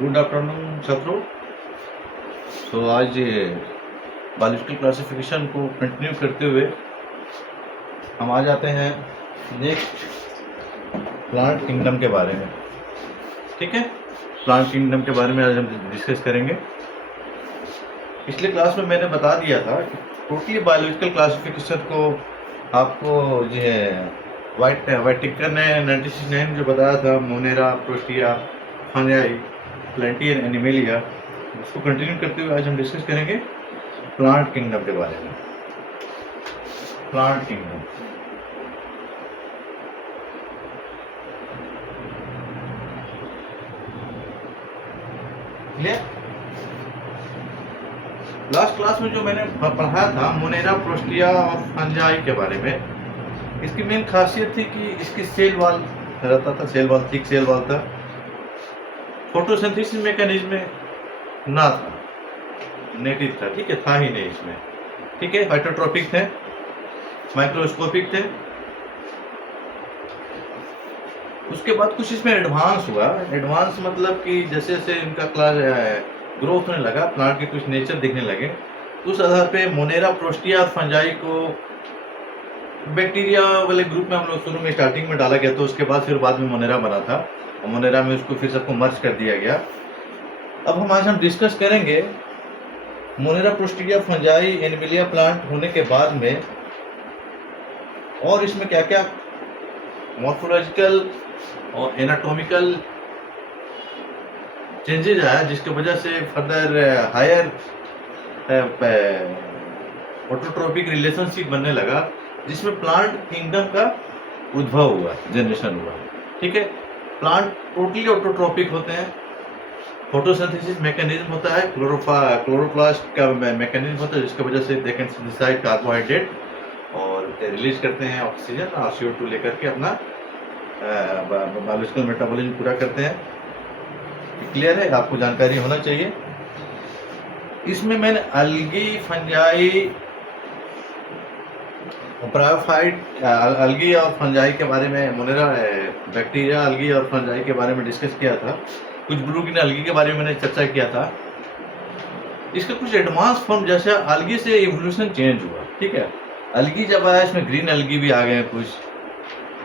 Good afternoon छात्रों। तो आज बायोलॉजिकल क्लासिफिकेशन को कंटिन्यू करते हुए हम आ जाते हैं नेक्स्ट प्लांट किंगडम के बारे में। ठीक है, प्लांट किंगडम के बारे में आज हम डिस्कस करेंगे। पिछले क्लास में मैंने बता दिया था कि टोटली बायोलॉजिकल क्लासिफिकेशन को आपको जो है वाइटिकर ने 1969 जो बताया था, मोनेरा, प्रोस्टिया, फंजाई, प्लेंटियर, एनिमेलिया, उसको कंटिन्यू करते हुए आज हम डिस्कस करेंगे प्लांट किंगडम के बारे में। Plant kingdom clear? Last class में जो मैंने पढ़ाया था मोनेरा, प्रोस्टिया और फंजाई के बारे में, इसकी मेन खासियत थी कि इसकी सेल वॉल रहता था, cell wall, thick cell wall था, फोटोसिंथेसिस मैकेनिज्म में ना था, नेगेटिव था। ठीक है, था ही नहीं इसमें। ठीक है, हाइड्रोट्रोपिक थे, माइक्रोस्कोपिक थे। उसके बाद कुछ इसमें एडवांस हुआ। एडवांस मतलब कि जैसे जैसे इनका क्लास ग्रोथ होने लगा, प्लांट के कुछ नेचर दिखने लगे, उस आधार पे मोनेरा, प्रोस्टिया और फंजाई को बैक्टीरिया वाले ग्रुप में हम लोग शुरू में स्टार्टिंग में डाला गया, तो उसके बाद में मोनेरा बना था, और मोनेरा में उसको फिर सबको मर्ज कर दिया गया। अब आज हम डिस्कस करेंगे मोनेरा, प्रोस्टिया, फंजाई, एनिमेलिया प्लांट होने के बाद में और इसमें क्या क्या मॉर्फोलॉजिकल और एनाटॉमिकल चेंजेज आया, जिसकी वजह से फर्दर हायर ऑटोट्रोपिक रिलेशनशिप बनने लगा, जिसमें प्लांट किंगडम का उद्भव हुआ, जनरेशन हुआ। ठीक है, प्लांट टोटली ऑटोट्रोपिक होते हैं, फोटोसिंथेसिस मैकेनिज्म होता है, क्लोरोप्लास्ट का मैकेनिज्म होता है, जिसकी वजह से दे कैन सिंथेसाइज कार्बोहाइड्रेट और रिलीज करते हैं ऑक्सीजन और CO2 लेकर के अपना बायोलॉजिकल मेटाबॉलिज्म पूरा करते हैं। क्लियर है? आपको जानकारी होना चाहिए। इसमें मैंने अलगी, फंजाई, ब्रायोफाइट, अलगी और फंजाई के बारे में, मोनेरा, बैक्टीरिया, अलगी और फंजाई के बारे में डिस्कस किया था। कुछ ब्लू ग्रीन अलगी के बारे में मैंने चर्चा किया था। इसका कुछ एडवांस फॉर्म, जैसे अलगी से इवोल्यूशन चेंज हुआ। ठीक है, अलगी जब आया, इसमें ग्रीन अलगी भी आ गए, कुछ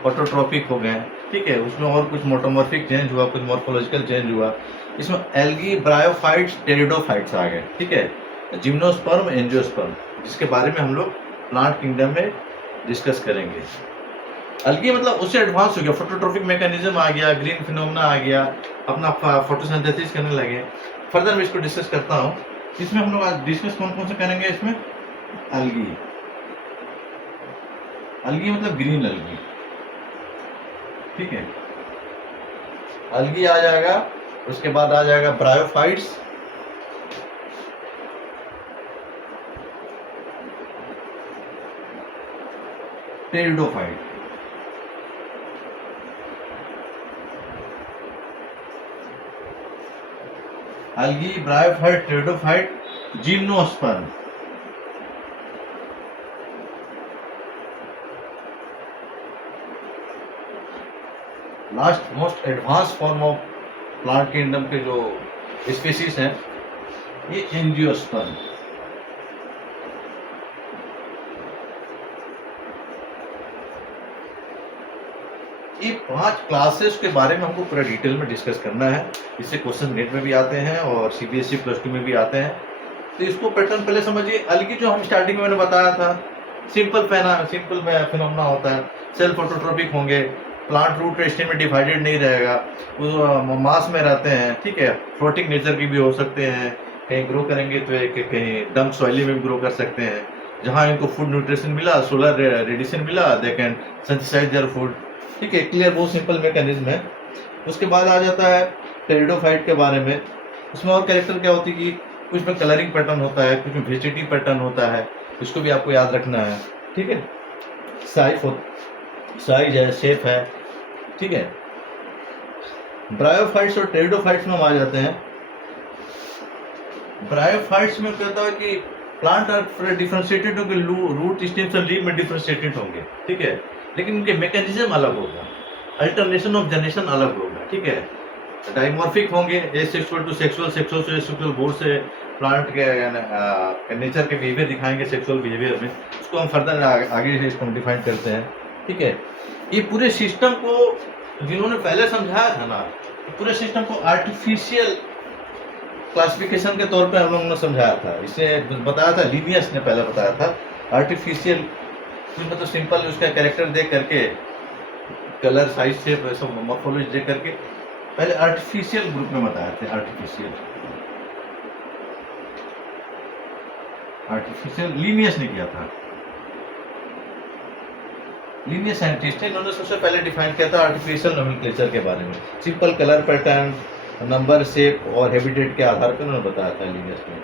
ऑटोट्रोपिक हो गए। ठीक है, उसमें और कुछ मोटोमॉर्फिक चेंज हुआ, कुछ मॉर्फोलॉजिकल चेंज हुआ। इसमें एल्गी, ब्रायोफाइट्स, टेरिडोफाइट्स आ गए। ठीक है, जिम्नोस्पर्म, एंजियोस्पर्म, जिसके बारे में हम लोग प्लांट किंगडम में डिस्कस करेंगे। अलगी मतलब उससे एडवांस हो गया, फोटोट्रोपिक मैकेनिज्म आ गया, ग्रीन फिनोमेना आ गया, अपना फोटोसिंथेसिस करने लगे। फर्दर मैं इसको डिस्कस करता हूँ। इसमें हम लोग आज डिस्कस कौन कौन से करेंगे? इसमें अलगी, अलगी मतलब ग्रीन अलगी। ठीक है, अलगी आ जाएगा, उसके बाद आ जाएगा bryophytes, pteridophyte, algae, bryophyte, pteridophyte, gymnosperm. Last most advance form of plant kingdom के जो स्पीसीज हैं, ये एंजियोस्पर्म। ये 5 क्लासेस के बारे में हमको पूरा डिटेल में डिस्कस करना है। इससे क्वेश्चन नेट में भी आते हैं और CBSE +2 में भी आते हैं। तो इसको पैटर्न पहले समझिए। अलगी जो हम स्टार्टिंग में मैंने बताया था, सिंपल फिनोमेना होता है, सेल्फ ऑटोट्रोपिक होंगे, प्लांट रूट स्टेम में डिवाइडेड नहीं रहेगा, वो मास में रहते हैं। ठीक है, फ्लोटिंग नेचर की भी हो सकते हैं, कहीं ग्रो करेंगे तो कहीं डंप सॉइली में भी ग्रो कर सकते हैं। जहाँ इनको फूड न्यूट्रिशन मिला, सोलर रेडिएशन मिला, they can synthesise their food. ठीक है, क्लियर, वो सिंपल मैकेनिज्म है। उसके बाद आ जाता है टेरिडोफाइट के बारे में। उसमें और कैरेक्टर क्या होती है कि कुछ में कलरिंग पैटर्न होता है, कुछ में वेजिटेटिव पैटर्न होता है, इसको भी आपको याद रखना है। ठीक है, साइज है, शेप है। ठीक है, ब्रायोफाइट्स और टेरिडोफाइट्स में हम आ जाते हैं। ब्रायोफाइट्स में कहता है कि प्लांट आर डिफरेंशिएटेड होंगे, रूट स्टेम्स और लीफ में डिफरेंशिएटेड होंगे। ठीक है, लेकिन इनके मैकेनिज्म अलग होगा, अल्टरनेशन ऑफ जनरेशन अलग होगा। ठीक है, डाइमॉर्फिक होंगे, asexual to sexual, sexual to asexual, बहुत से प्लांट के नेचर के बिहेवियर दिखाएंगे सेक्सुअल बिहेवियर में, उसको हम फर्दर आगे से इसको डिफाइन करते हैं। ठीक है, ये पूरे सिस्टम को जिन्होंने पहले समझाया था ना, पूरे सिस्टम को आर्टिफिशियल क्लासिफिकेशन के तौर पे हम लोगों ने समझाया था। इसे बताया था लीनियस ने पहले बताया था, आर्टिफिशियल कुछ मतलब सिंपल उसका कैरेक्टर देख करके, कलर, साइज, शेप, मॉर्फोलॉजी देख करके पहले आर्टिफिशियल ग्रुप में बताए थे। आर्टिफिशियल लीनियस ने किया था, लीनियस साइंटिस्ट है, इन्होंने सबसे पहले डिफाइन किया था आर्टिफिशियल नोमेनक्लेचर के बारे में। Simple colour pattern, number, shape और हैबिटेट के आधार पर उन्होंने बताया था लीनियस ने।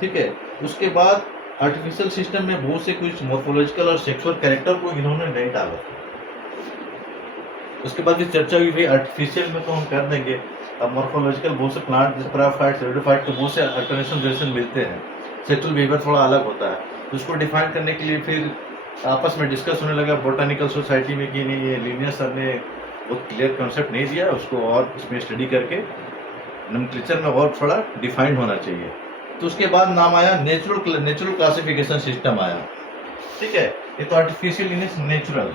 ठीक है, उसके बाद आर्टिफिशियल सिस्टम में बहुत से कुछ मॉर्फोलॉजिकल और सेक्सुअल कैरेक्टर को इन्होंने नहीं डाला था। उसके बाद जो चर्चा हुई भाई आर्टिफिशियल में तो हम कर देंगे, अब मॉर्फोलॉजिकल बहुत से प्लांट जैसे पैराफाइट, सेरिडोफाइट के बहुत से अल्टरनेशन मिलते हैं, सेक्सुअल बिहेवियर थोड़ा अलग होता है, तो उसको डिफाइन करने के लिए फिर आपस में डिस्कस होने लगा बोटानिकल सोसाइटी में कि नहीं, ये लीनियस सर ने बहुत क्लियर कॉन्सेप्ट नहीं दिया, उसको और इसमें स्टडी करके नोमेनक्लेचर में और थोड़ा डिफाइंड होना चाहिए। तो उसके बाद नाम आया नेचुरल क्लासिफिकेशन सिस्टम आया। ठीक है, ये तो आर्टिफिशियल लीनियस, नेचुरल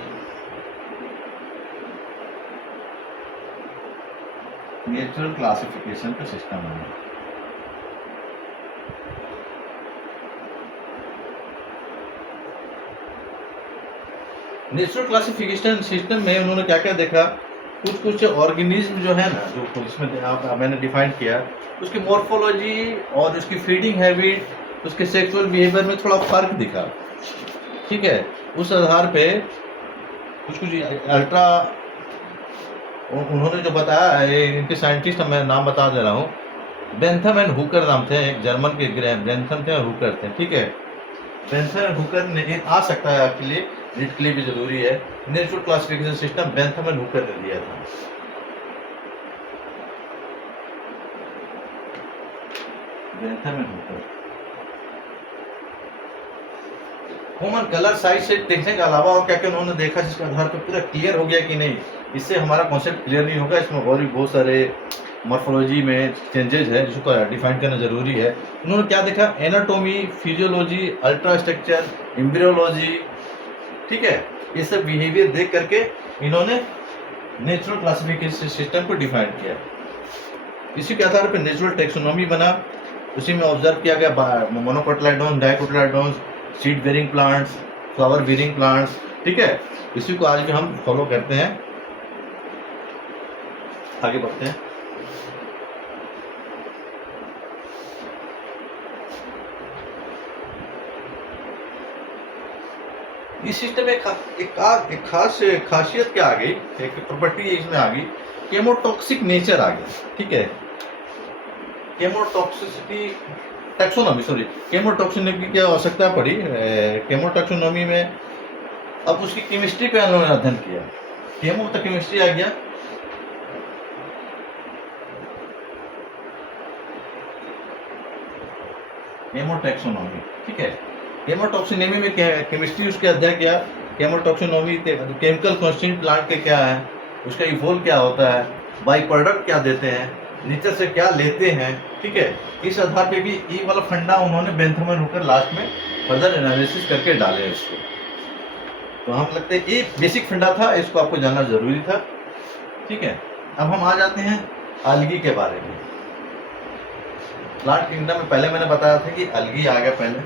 क्लासिफिकेशन का सिस्टम है। नेचुरल क्लासिफिकेशन सिस्टम में उन्होंने क्या क्या देखा, कुछ ऑर्गेनिज्म जो है ना, जो इसमें मैंने डिफाइन किया, उसकी मॉर्फोलॉजी और उसकी फीडिंग हैबिट, उसके सेक्सुअल बिहेवियर में थोड़ा फर्क दिखा। ठीक है, उस आधार पे कुछ अल्ट्रा उन्होंने जो बताया, इनके साइंटिस्ट मैं नाम बता दे रहा हूँ, बेंथम एंड हुकर नाम थे, एक जर्मन के बेंथम थे और हुकर थे। ठीक है, बेंथम एंड हुकर ने, आ सकता है आपके लिए, नीट के लिए भी जरूरी है, natural classification system Bentham and Hooker ने दिया था। Bentham and Hooker human colour, size से देखने के अलावा और क्या क्या उन्होंने देखा, जिसके आधार पर पूरा क्लियर हो गया कि नहीं, इससे हमारा कॉन्सेप्ट क्लियर नहीं होगा, इसमें और भी बहुत सारे मॉर्फोलॉजी में चेंजेस है जिसको डिफाइन करना जरूरी है। उन्होंने क्या देखा, anatomy, physiology, ultra structure, embryology, ठीक है, ये सब बिहेवियर देख करके इन्होंने नेचुरल क्लासिफिकेशन सिस्टम को डिफाइन किया। इसी के आधार पर नेचुरल टेक्सोनॉमी बना, उसी में ऑब्जर्व किया गया monocotyledons, dicotyledons, seed bearing plants, flower bearing plants. ठीक है, इसी को आज भी हम फॉलो करते हैं। आगे बढ़ते हैं। इस सिस्टम में एक खास खासियत क्या आ गई, एक प्रॉपर्टी इसमें आ गई, केमोटॉक्सिक नेचर आ गया। ठीक है, केमोटॉक्सिसिटी केमोटॉक्सिनोमी की क्या आवश्यकता पड़ी, केमोटॉक्सिनोमी में अब उसकी केमिस्ट्री पे उन्होंने अध्ययन किया। केमो तो केमिस्ट्री आ गया, केमोटॉक्सिनोमी। ठीक है, केमोटॉक्सिनोमी में केमिस्ट्री उसके अध्ययन किया। केमोटॉक्सिनोमी केमिकल कॉन्स्टिट्यूएंट प्लांट के क्या है, उसका इवोल्व क्या होता है, बाई प्रोडक्ट क्या देते हैं, नेचर से क्या लेते हैं। ठीक है, इस आधार पे भी ये वाला फंडा उन्होंने बेंथम एंड हुकर लास्ट में फर्दर एनालिसिस करके डाले इसको। तो हम लगते हैं ये बेसिक फंडा था, इसको आपको जानना जरूरी था। ठीक है, अब हम आ जाते हैं अलगी के बारे में। प्लांट किंगडम में पहले मैंने बताया था कि अलगी आ गया पहले।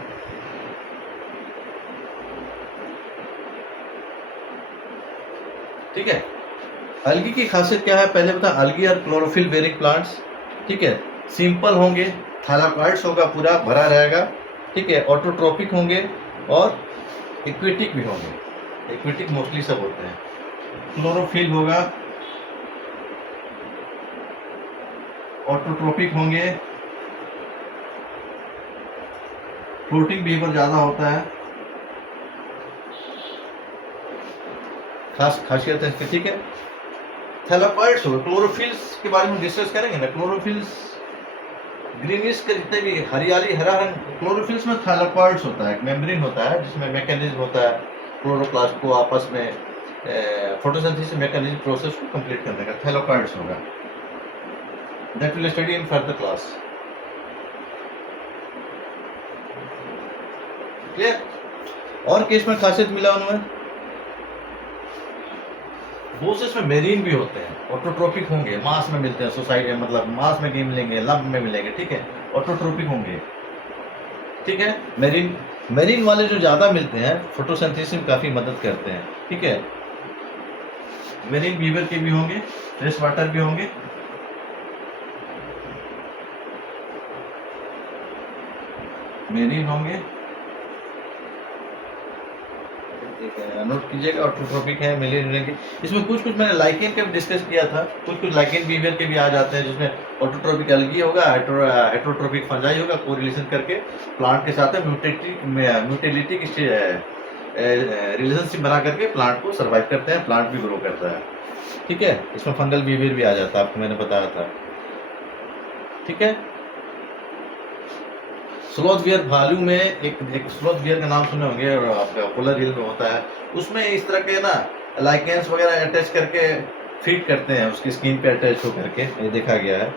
ठीक है, अलगी की खासियत क्या है, पहले बता, अलगी और क्लोरोफिल बेरिंग प्लांट्स। ठीक है, सिंपल होंगे, थैलाकॉइड्स होगा, पूरा भरा रहेगा। ठीक है, ऑटोट्रोपिक होंगे और इक्विटिक भी होंगे, इक्विटिक मोस्टली सब होते हैं। क्लोरोफिल होगा, ऑटोट्रोपिक होंगे, फ्लोटिंग बिहेवियर ज्यादा होता है, खासियत है इसकी। ठीक है, थैलाकॉइड्स होगा, क्लोरोफिल्स के बारे में डिस्कस करेंगे ना। क्लोरोफिल्स ग्रीनिश के जितने भी हरियाली, हरा रंग, क्लोरोफिल्स में थैलाकॉइड्स होता है, एक मेम्ब्रेन होता है जिसमें मैकेनिज्म होता है क्लोरोप्लास्ट को आपस में फोटोसिंथेसिस मैकेनिज्म प्रोसेस को कंप्लीट करने का, थैलाकॉइड्स होगा। That will study in further class. Clear? और केस में खासियत मिला उनमें, बहुत से इसमें मेरीन भी होते हैं, ऑटोट्रोपिक होंगे, मास में मिलते हैं, सोसाइटी मतलब मास में भी मिलेंगे, लंप में मिलेंगे, ठीक है, ऑटोट्रोपिक होंगे, ठीक है। मेरीन मेरीन वाले जो ज़्यादा मिलते हैं फोटोसिंथेसिस में काफ़ी मदद करते हैं, ठीक है। मेरीन बीवर के भी होंगे, फ्रेश वाटर भी होंगे, मेरीन होंगे, नोट कीजिएगा, ऑटोट्रोपिक है, मेरीन रहेंगे। इसमें कुछ कुछ मैंने लाइकेन का भी डिस्कस किया था, कुछ कुछ लाइकेन बीवर के भी आ जाते हैं, जिसमें ऑटोट्रोपिक एल्गी होगा, हेटरोट्रोपिक फंजाई होगा, कोरिलेशन करके प्लांट के साथ म्यूटेलिटिक रिलेशनशिप बना करके प्लांट को सर्वाइव करते हैं, प्लांट भी ग्रो करता है, ठीक है। इसमें फंगल बिहेवियर भी आ जाता है, आपको मैंने बताया था, ठीक है। स्लोथ बियर भालू में एक स्लोथ बियर का नाम सुने होंगे, और आपका पोलर हिल में होता है, उसमें इस तरह के ना लाइकेंस वगैरह अटैच करके फीड करते हैं, उसकी स्किन पे अटैच हो करके, ये देखा गया है।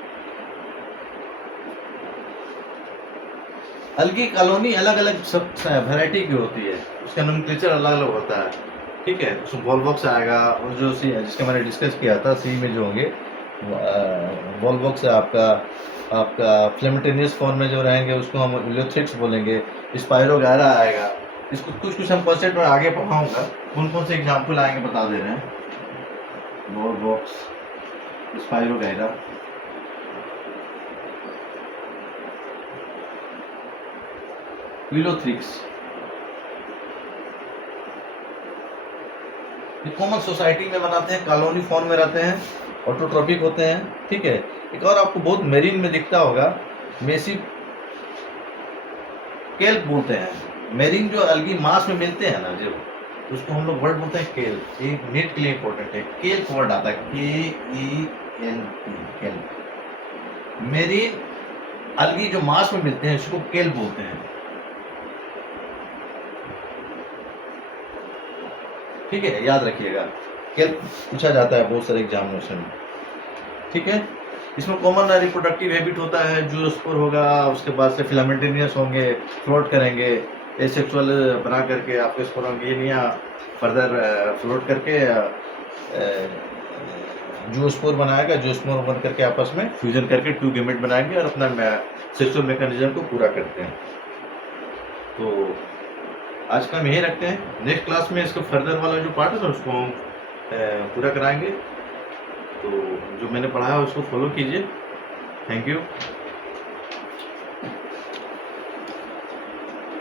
अलगी कॉलोनी अलग अलग सब वैरायटी की होती है, उसका नोमेनक्लेचर अलग अलग होता है, ठीक है। उसमें वॉलबॉक्स आएगा, और जो सी जिसका मैंने डिस्कस किया था, सी में जो होंगे वॉलबॉक्स है आपका फ्लेमेटेनियस फॉर्म में जो रहेंगे उसको हम इलियोथ्रिक्स बोलेंगे, स्पाइरोगैरा आएगा। इसको कुछ कुछ हम कॉन्सेप्ट में आगे पढ़ाऊंगा, कौन कौन से एग्जाम्पल आएंगे बता दे रहे हैं। वॉलबॉक्स, स्पाइरोगैरा, इलियोथ्रिक्स, ये कॉमन सोसाइटी में बनाते हैं, कॉलोनी फॉर्म में रहते हैं, ऑटोट्रोपिक होते हैं, ठीक है। एक और आपको बहुत मेरीन में दिखता होगा, मेसी केल्प बोलते हैं। मेरीन जो अलगी मास में मिलते हैं ना, जो उसको हम लोग वर्ड बोलते हैं केल, एक नीट के लिए इंपॉर्टेंट है, केल्प वर्ड आता है, KELP, केल्प। मेरीन अलगी जो मास में मिलते हैं उसको केल्प बोलते हैं, ठीक है, याद रखिएगा। केल्प पूछा जाता है बहुत सारे एग्जामिनेशन में, ठीक है। इसमें कॉमन रिप्रोडक्टिव हैबिट होता है, जूस्पोर होगा, उसके बाद से फिलामेंटेनियस होंगे, फ्लोट करेंगे, एसेक्सुअल बना करके आपके स्पोरोंगिनिया फर्दर फ्लोट करके जूस्पोर बनाएगा, जूस्पोर बन करके आपस में फ्यूजन करके टू गेमेट बनाएंगे और अपना सेक्सुअल मैकेनिज्म को पूरा करते हैं। तो आज का हम यही रखते हैं, नेक्स्ट क्लास में इसका फर्दर वाला जो पार्ट है ना उसको हम पूरा कराएंगे। तो जो मैंने पढ़ा है उसको फॉलो कीजिए। Thank you.